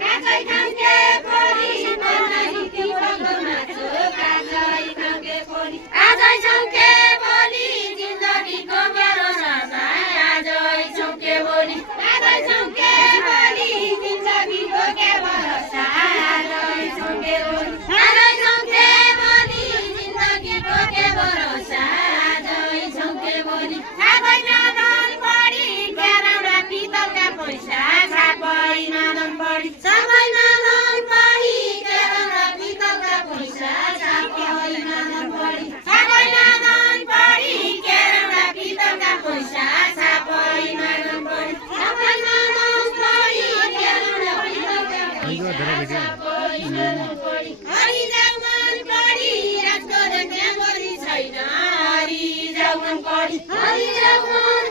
Kaçay kanke poli, छौँ के भोलि जिन्दगीको मेरो सजाय आजै छौँ के भोलि आजै छौँ के भोलि जिन्दगीको के भरोसा आजै छौँ के भोलि आजै छौँ के भोलि जिन्दगीको के भरोसा आजै छौँ के भोलि छापैमा धन बढी क्यारौँडा पितलका पैसा छापैमा धन बढी छापैमा धन बढी क्यारौँडा पितलका पैसा छापैमा धन बढी छापैमा धन बढी क्यारौँडा पितलका पैसा छापैमा धन बढी छापैमा धन बढी क्यारौँडा पितलका पैसा छापैमा धन बढी हरि जाऊ मन बढी राजको देख्ने गरी छैन हरि जाऊ मन बढी हरि जाऊ मन